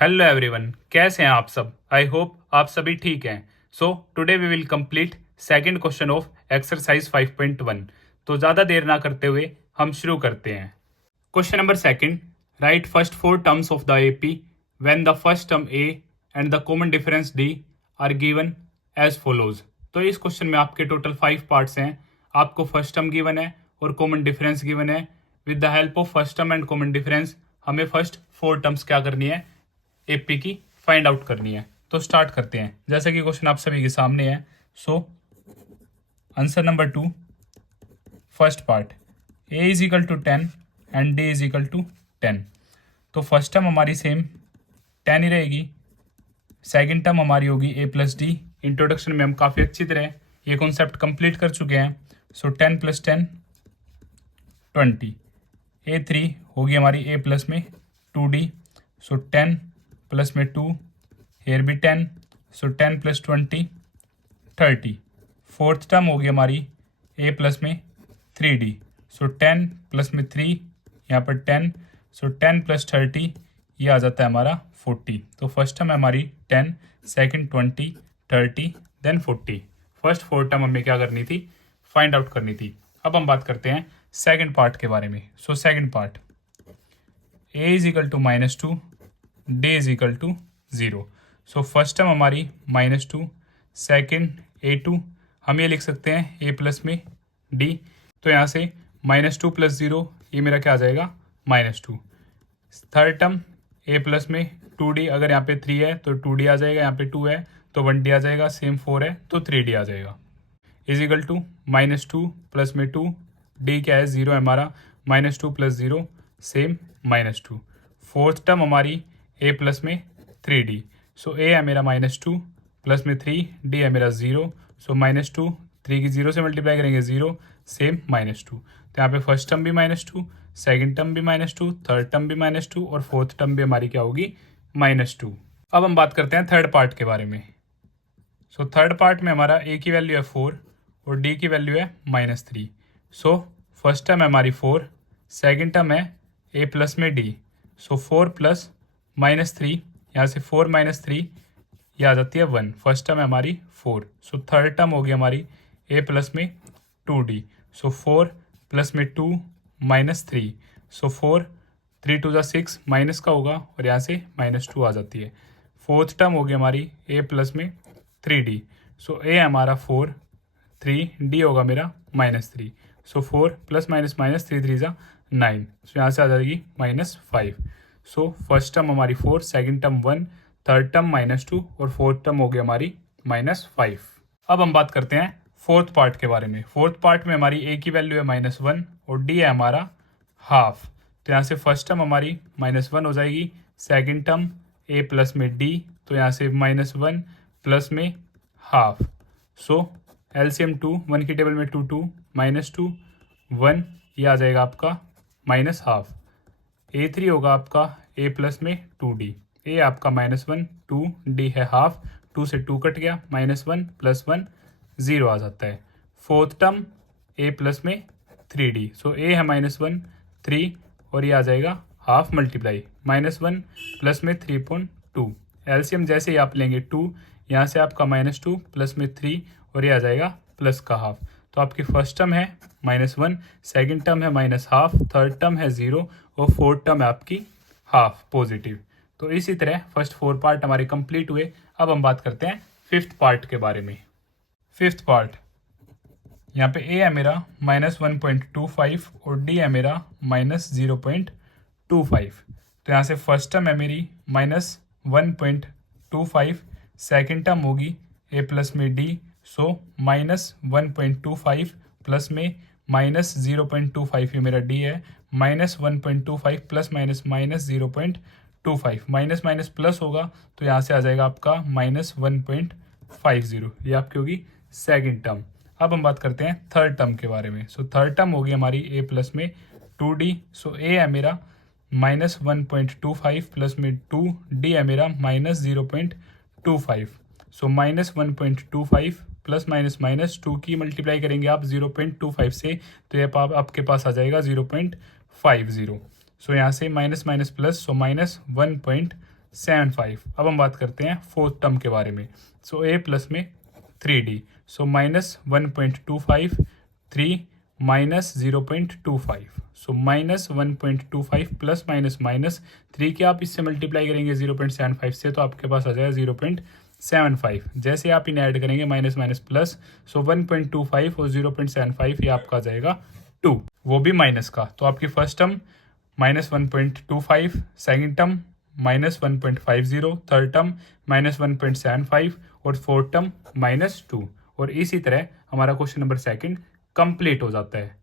Hello everyone, कैसे हैं आप सब। आई होप आप सभी ठीक हैं। So today we will complete second question of exercise 5.1। तो ज़्यादा देर ना करते हुए हम शुरू करते हैं। Question number second, write first four terms of the AP when the first term a and the common difference d are given as follows. तो इस क्वेश्चन में आपके टोटल 5 पार्ट्स हैं। आपको फर्स्ट टर्म गिवन है और कॉमन डिफरेंस गिवन है। With the help of first term and common difference हमें फर्स्ट 4 टर्म्स क्या करनी है, एपी की फाइंड आउट करनी है। तो स्टार्ट करते हैं। जैसे कि क्वेश्चन आप सभी के सामने है। So answer number 2, first part, a is equal to 10 and d is equal to 10। तो फर्स्ट टर्म हमारी सेम 10 ही रहेगी। सेकंड टर्म हमारी होगी ए प्लस डी। इंट्रोडक्शन में हम काफ़ी अच्छी तरह ये कॉन्सेप्ट कंप्लीट कर चुके हैं। सो 10 + 10 20। A3 होगी हमारी ए प्लस में 2D। सो 10 प्लस में 2, हेयर भी 10। सो 10 + 20 30। फोर्थ टर्म होगी हमारी ए प्लस में 3D। सो 10 प्लस में 3, यहाँ पर 10। सो 10 + 30 ये आ जाता है हमारा 40। तो फर्स्ट टर्म है हमारी 10, सेकंड 20, 30 देन 40। फर्स्ट 4 टर्म हमें क्या करनी थी, फाइंड आउट करनी थी। अब हम बात करते हैं सेकंड पार्ट के बारे में। So second part, a is equal to -2, d is equal to 0। So first term हमारी -2, सेकेंड A2, हम ये लिख सकते हैं ए प्लस में डी। तो यहाँ से -2 + 0 ये मेरा क्या आ जाएगा, -2। थर्ड टर्म ए प्लस में 2D, अगर यहाँ पे 3 है तो 2D आ जाएगा, यहाँ पे 2 है तो 1D आ जाएगा, सेम 4 है तो 3D आ जाएगा। इज इक्वल टू -2 प्लस में 2, डी क्या है 0 है हमारा, -2 + 0 सेम -2। फोर्थ टर्म हमारी ए प्लस में 3D। सो ए है मेरा -2 प्लस में 3, डी है मेरा 0। सो -2, 3 की 0 से मल्टीप्लाई करेंगे 0 सेम -2। तो यहाँ पे फर्स्ट टर्म भी -2, सेकंड टर्म भी -2, थर्ड टर्म भी -2 और फोर्थ टर्म भी हमारी क्या होगी, -2। अब हम बात करते हैं थर्ड पार्ट के बारे में। सो थर्ड पार्ट में हमारा ए की वैल्यू है 4 और डी की वैल्यू है -3। सो फर्स्ट टर्म है हमारी 4, सेकंड टर्म है ए प्लस में डी। सो 4 + -3, यहाँ से 4 - 3 ये आ जाती है 1। फर्स्ट टर्म है हमारी 4। सो थर्ड टर्म होगी हमारी ए प्लस में 2D। सो 4 प्लस में 2 -3। सो 4, 3 × 2 = 6, माइनस का होगा और यहाँ से -2 आ जाती है। फोर्थ टर्म होगी हमारी ए प्लस में 3D। सो ए हमारा 4, 3, डी होगा मेरा -3। सो 4 + -, 3 × 9। सो यहाँ से आ जाएगी -5। सो फर्स्ट टर्म हमारी 4, सेकंड टर्म 1, थर्ड टर्म -2 और फोर्थ टर्म होगी हमारी -5। अब हम बात करते हैं फोर्थ पार्ट के बारे में। फोर्थ पार्ट में हमारी ए की वैल्यू है -1 और डी है हमारा हाफ। तो यहाँ से फर्स्ट टर्म हमारी -1 हो जाएगी, सेकंड टर्म ए प्लस में डी, तो यहाँ से -1 प्लस में हाफ। सो LCM 2, 1 की टेबल में 2 2, -2 1 ये आ जाएगा आपका -हाफ। A3 होगा आपका ए प्लस में 2D। ए आपका -1, 2, डी है हाफ, 2 से 2 कट गया, -1 + 1 0 आ जाता है। फोर्थ टर्म ए प्लस में 3D। सो ए है -1, 3 और ये आ जाएगा हाफ मल्टीप्लाई -1 प्लस में 3.2। एलसीएम जैसे ही आप लेंगे 2, यहाँ से आपका -2 प्लस में 3 और ये आ जाएगा प्लस का हाफ। तो आपकी फर्स्ट टर्म है -1, सेकंड टर्म है -हाफ, थर्ड टर्म है 0 और फोर्थ टर्म है आपकी हाफ पॉजिटिव। तो इसी तरह फर्स्ट 4 पार्ट हमारे कंप्लीट हुए। अब हम बात करते हैं फिफ्थ पार्ट के बारे में। फिफ्थ पार्ट, यहाँ पे ए है मेरा -1.25 और डी है मेरा -0.25। तो यहाँ से फर्स्ट टर्म है मेरी -1.25, सेकंड टर्म होगी ए प्लस में डी। सो -1.25 प्लस में -0.25 ये मेरा डी है, -1.25 प्लस -0.25, माइनस प्लस होगा तो यहाँ से आ जाएगा आपका -1.50। ये आपकी होगी सेकंड टर्म। अब हम बात करते हैं थर्ड टर्म के बारे में। सो थर्ड टर्म होगी हमारी ए प्लस में 2D। सो ए है मेरा -1.25 प्लस में 2, डी है मेरा -0.25। सो -1.25 प्लस -2 की मल्टीप्लाई करेंगे आप 0.25 से, तो ये आपके पास आ जाएगा 0.50। सो यहाँ से माइनस प्लस, सो -1.50 7.75। अब हम बात करते हैं फोर्थ टर्म के बारे में। सो ए प्लस में 3d, सो -1.25, 3 माइनस 0.25, सो -1.25 प्लस माइनस माइनस 3 के आप इससे मल्टीप्लाई करेंगे 0.75 से, तो आपके पास आ जाएगा 0.75। जैसे आप इन्हें ऐड करेंगे माइनस माइनस प्लस, सो 1.25 और 0.75 ये आपका आ जाएगा 2, वो भी माइनस का। तो आपकी first term -1.25, second term -1.50, third term -1.75 और फोर्थ टर्म -2। और इसी तरह हमारा क्वेश्चन नंबर सेकंड कंप्लीट हो जाता है।